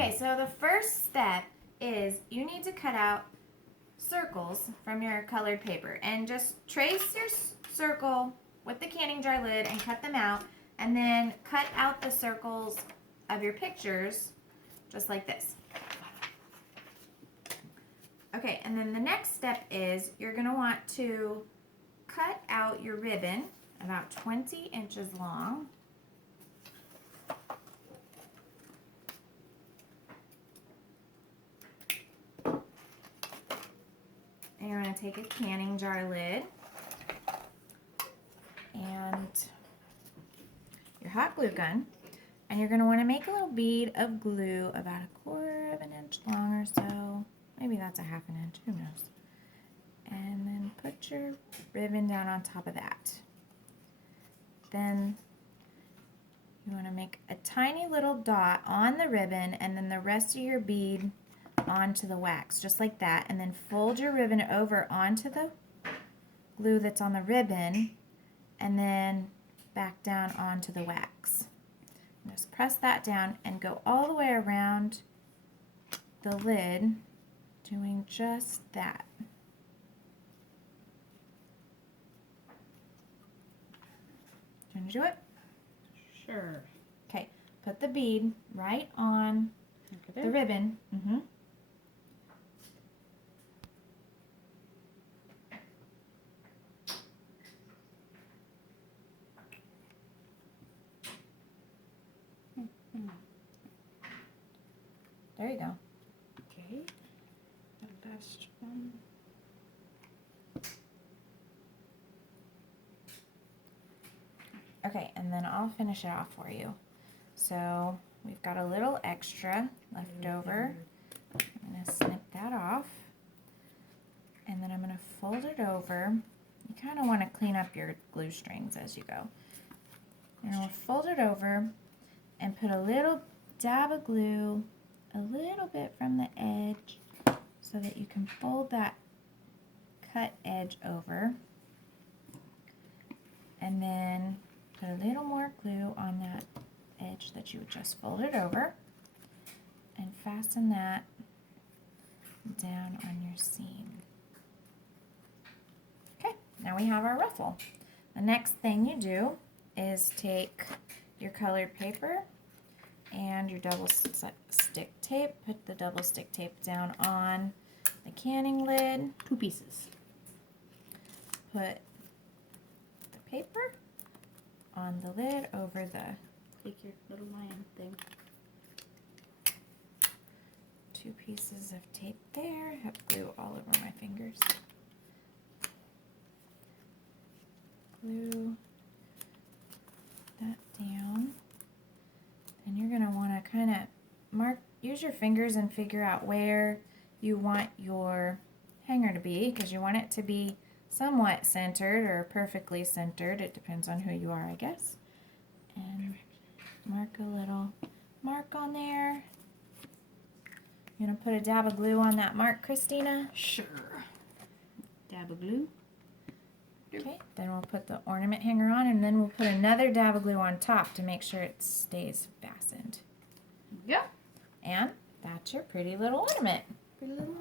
Okay, so the first step is you need to cut out circles from your colored paper and just trace your circle with the canning jar lid and cut them out, and then cut out the circles of your pictures just like this. Okay, and then the next step is you're going to want to cut out your ribbon about 20 inches long. And you're going to take a canning jar lid and your hot glue gun, and you're going to want to make a little bead of glue about 1/4 of an inch long or so. Maybe that's 1/2 an inch, who knows. And then put your ribbon down on top of that. Then you want to make a tiny little dot on the ribbon, and then the rest of your bead onto the wax, just like that, and then fold your ribbon over onto the glue that's on the ribbon, and then back down onto the wax. And just press that down and go all the way around the lid, doing just that. Do you want to do it? Sure. Okay, put the bead right on the ribbon. There you go. Okay. The last one. Okay, and then I'll finish it off for you. So we've got a little extra left over. I'm going to snip that off. And then I'm going to fold it over. You kind of want to clean up your glue strings as you go. And we'll fold it over and put a little dab of glue a little bit from the edge so that you can fold that cut edge over. And then put a little more glue on that edge that you just folded over, and fasten that down on your seam. Okay, now we have our ruffle. The next thing you do is take your colored paper and your double stick tape. Put the double stick tape down on the canning lid. 2 pieces. Put the paper on the lid over the Take your little lion thing. 2 pieces of tape there. Have glue all over my fingers. Glue that down. And you're going to want to kind of use your fingers and figure out where you want your hanger to be, because you want it to be somewhat centered or perfectly centered. It depends on who you are, I guess. And mark a little mark on there. You gonna put a dab of glue on that mark, Christina? Sure. Dab of glue. Okay, then we'll put the ornament hanger on, and then we'll put another dab of glue on top to make sure it stays fastened. Yeah. And that's your pretty little ornament. Pretty little